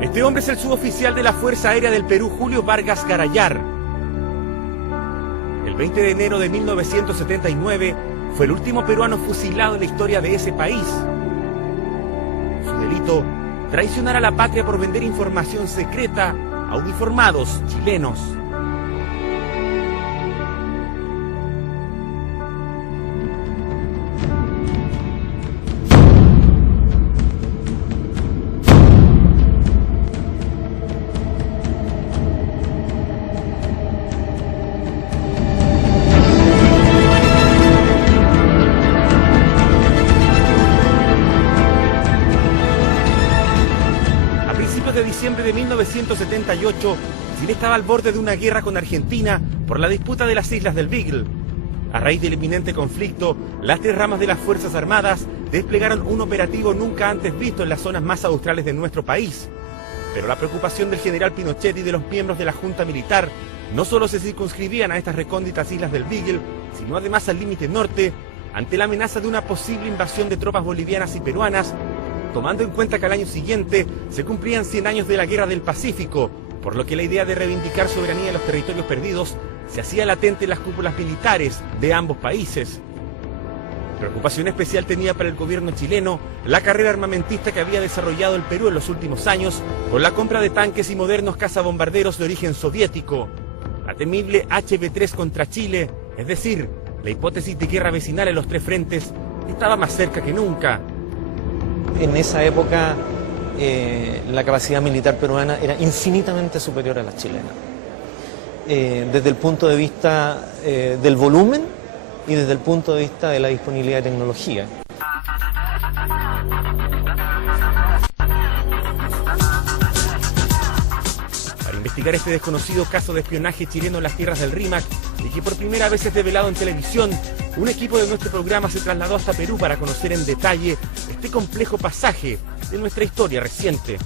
Este hombre es el suboficial de la Fuerza Aérea del Perú, Julio Vargas Garayar. El 20 de enero de 1979 fue el último peruano fusilado en la historia de ese país. Su delito, traicionar a la patria por vender información secreta a uniformados chilenos. De diciembre de 1978, Chile estaba al borde de una guerra con Argentina por la disputa de las islas del Beagle. A raíz del inminente conflicto, las tres ramas de las Fuerzas Armadas desplegaron un operativo nunca antes visto en las zonas más australes de nuestro país. Pero la preocupación del general Pinochet y de los miembros de la Junta Militar no solo se circunscribían a estas recónditas islas del Beagle, sino además al límite norte, ante la amenaza de una posible invasión de tropas bolivianas y peruanas, tomando en cuenta que al año siguiente se cumplían 100 años de la Guerra del Pacífico, por lo que la idea de reivindicar soberanía en los territorios perdidos se hacía latente en las cúpulas militares de ambos países. Preocupación especial tenía para el gobierno chileno la carrera armamentista que había desarrollado el Perú en los últimos años con la compra de tanques y modernos cazabombarderos de origen soviético. La temible HB-3 contra Chile, es decir, la hipótesis de guerra vecinal en los tres frentes, estaba más cerca que nunca. En esa época la capacidad militar peruana era infinitamente superior a la chilena, desde el punto de vista del volumen y desde el punto de vista de la disponibilidad de tecnología. Para investigar este desconocido caso de espionaje chileno en las tierras del Rímac y que por primera vez es revelado en televisión, un equipo de nuestro programa se trasladó hasta Perú para conocer en detalle este complejo pasaje de nuestra historia reciente.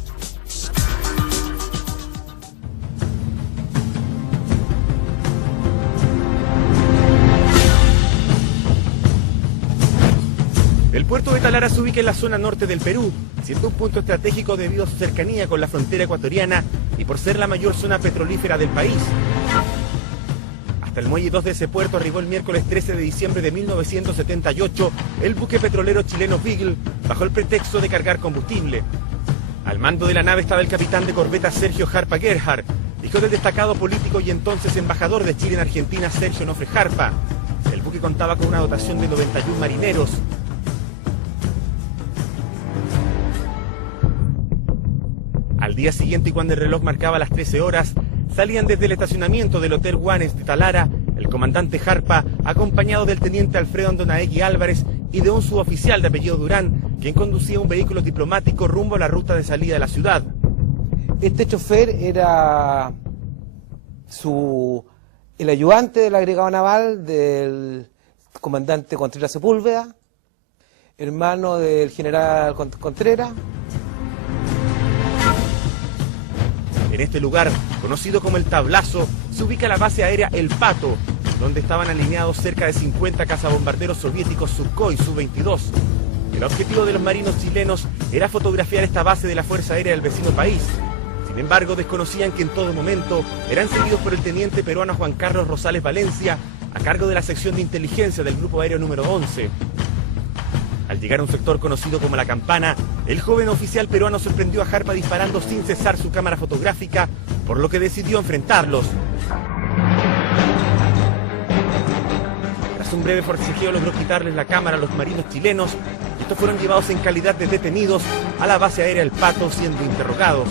El puerto de Talara se ubica en la zona norte del Perú, siendo un punto estratégico debido a su cercanía con la frontera ecuatoriana y por ser la mayor zona petrolífera del país. Hasta el muelle 2 de ese puerto arribó el miércoles 13 de diciembre de 1978 el buque petrolero chileno Beagle bajo el pretexto de cargar combustible. Al mando de la nave estaba el capitán de corbeta Sergio Jarpa Gerhard, hijo del destacado político y entonces embajador de Chile en Argentina Sergio Nofre Jarpa. El buque contaba con una dotación de 91 marineros. Al día siguiente, y cuando el reloj marcaba las 13 horas, salían desde el estacionamiento del Hotel Guanes de Talara el comandante Jarpa, acompañado del teniente Alfredo Andonaegui Álvarez y de un suboficial de apellido Durán, quien conducía un vehículo diplomático rumbo a la ruta de salida de la ciudad. Este chofer era el ayudante del agregado naval del comandante Contreras Sepúlveda, hermano del general Contreras. En este lugar, conocido como el Tablazo, se ubica la base aérea El Pato, donde estaban alineados cerca de 50 cazabombarderos soviéticos Sukhoi Su-22. El objetivo de los marinos chilenos era fotografiar esta base de la Fuerza Aérea del vecino país. Sin embargo, desconocían que en todo momento eran seguidos por el teniente peruano Juan Carlos Rosales Valencia, a cargo de la sección de inteligencia del Grupo Aéreo número 11. Al llegar a un sector conocido como La Campana, el joven oficial peruano sorprendió a Jarpa disparando sin cesar su cámara fotográfica, por lo que decidió enfrentarlos. Tras un breve forcejeo logró quitarles la cámara a los marinos chilenos, y estos fueron llevados en calidad de detenidos a la base aérea El Pato siendo interrogados.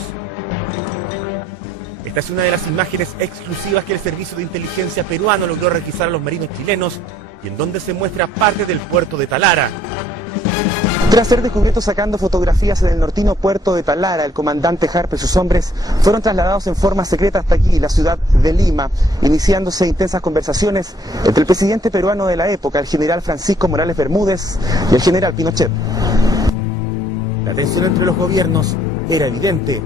Esta es una de las imágenes exclusivas que el servicio de inteligencia peruano logró requisar a los marinos chilenos y en donde se muestra parte del puerto de Talara. Tras ser descubiertos sacando fotografías en el nortino puerto de Talara, el comandante Jarpa y sus hombres fueron trasladados en forma secreta hasta aquí, la ciudad de Lima, iniciándose intensas conversaciones entre el presidente peruano de la época, el general Francisco Morales Bermúdez, y el general Pinochet. La tensión entre los gobiernos era evidente.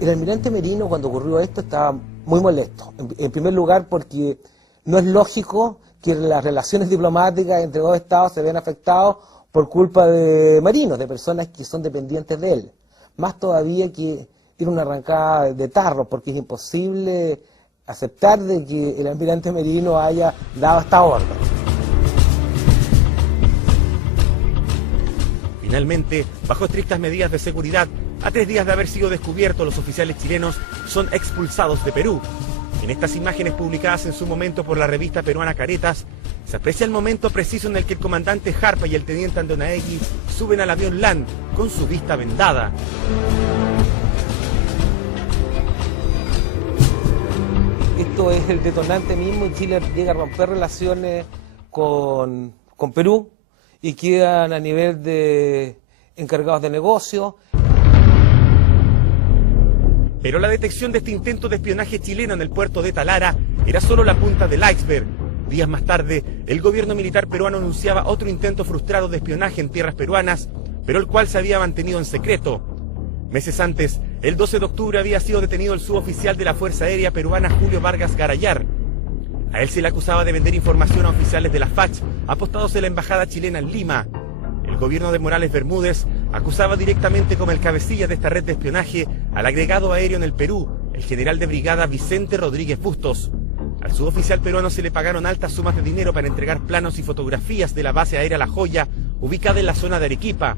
El almirante Merino, cuando ocurrió esto, estaba muy molesto. En primer lugar, porque no es lógico que las relaciones diplomáticas entre dos estados se vean afectadas por culpa de marinos, de personas que son dependientes de él. más todavía que tiene una arrancada de tarro, porque es imposible aceptar de que el almirante Merino haya dado esta orden. Finalmente, bajo estrictas medidas de seguridad, a 3 días de haber sido descubiertos, los oficiales chilenos son expulsados de Perú. En estas imágenes publicadas en su momento por la revista peruana Caretas, se aprecia el momento preciso en el que el comandante Jarpa y el teniente Andonaegui suben al avión LAN con su vista vendada. Esto es el detonante mismo y Chile llega a romper relaciones con Perú y quedan a nivel de encargados de negocio. Pero la detección de este intento de espionaje chileno en el puerto de Talara era solo la punta del iceberg. Días más tarde, el gobierno militar peruano anunciaba otro intento frustrado de espionaje en tierras peruanas, pero el cual se había mantenido en secreto. Meses antes, el 12 de octubre había sido detenido el suboficial de la Fuerza Aérea Peruana Julio Vargas Garayar. A él se le acusaba de vender información a oficiales de la FACH apostados en la embajada chilena en Lima. El gobierno de Morales Bermúdez acusaba directamente como el cabecilla de esta red de espionaje al agregado aéreo en el Perú, el general de brigada Vicente Rodríguez Bustos. Al suboficial peruano se le pagaron altas sumas de dinero para entregar planos y fotografías de la base aérea La Joya, ubicada en la zona de Arequipa,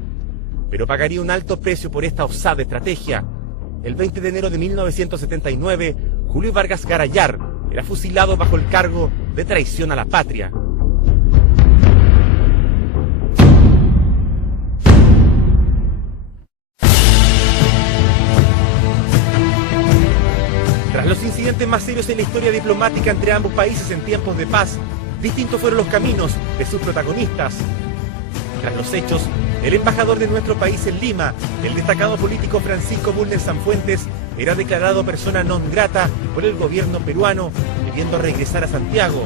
pero pagaría un alto precio por esta osada estrategia. El 20 de enero de 1979, Julio Vargas Garayar era fusilado bajo el cargo de traición a la patria. Tras los incidentes más serios en la historia diplomática entre ambos países en tiempos de paz, distintos fueron los caminos de sus protagonistas. Tras los hechos, el embajador de nuestro país en Lima, el destacado político Francisco Bulnes Sanfuentes, era declarado persona non grata por el gobierno peruano, debiendo regresar a Santiago.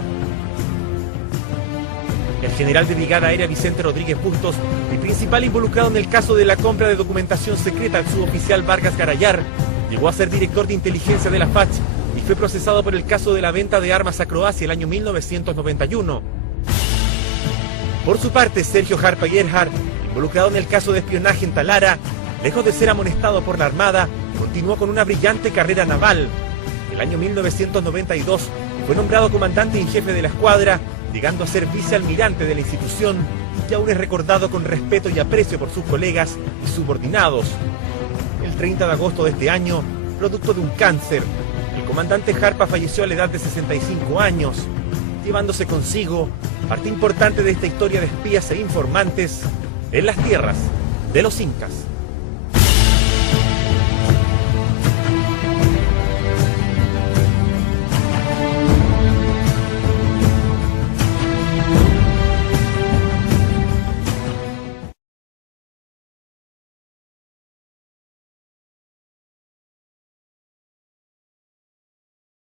El general de brigada aérea Vicente Rodríguez Bustos, el principal involucrado en el caso de la compra de documentación secreta al suboficial Vargas Garayar, llegó a ser director de inteligencia de la FACH y fue procesado por el caso de la venta de armas a Croacia el año 1991. Por su parte, Sergio Jarpa Gerhard, involucrado en el caso de espionaje en Talara, lejos de ser amonestado por la Armada, continuó con una brillante carrera naval. El año 1992 fue nombrado comandante en jefe de la escuadra, llegando a ser vicealmirante de la institución, y aún es recordado con respeto y aprecio por sus colegas y subordinados. El 30 de agosto de este año, producto de un cáncer, el comandante Jarpa falleció a la edad de 65 años, llevándose consigo parte importante de esta historia de espías e informantes en las tierras de los incas.